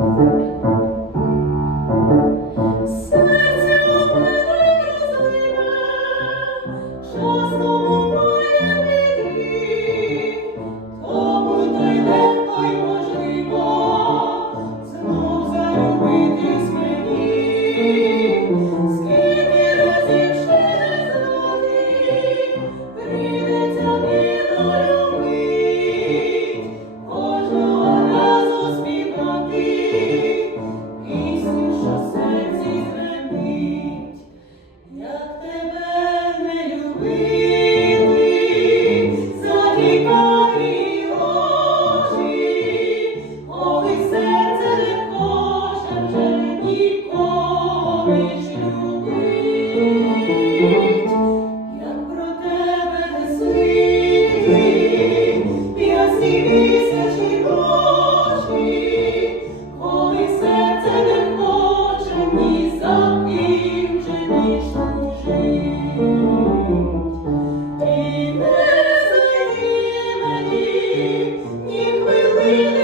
Thank mm -hmm. you. Бониш любів, як про тебе не си, я сідися, що й бочів, коли серце не хоче ні, і не за не мені інженіш дружині.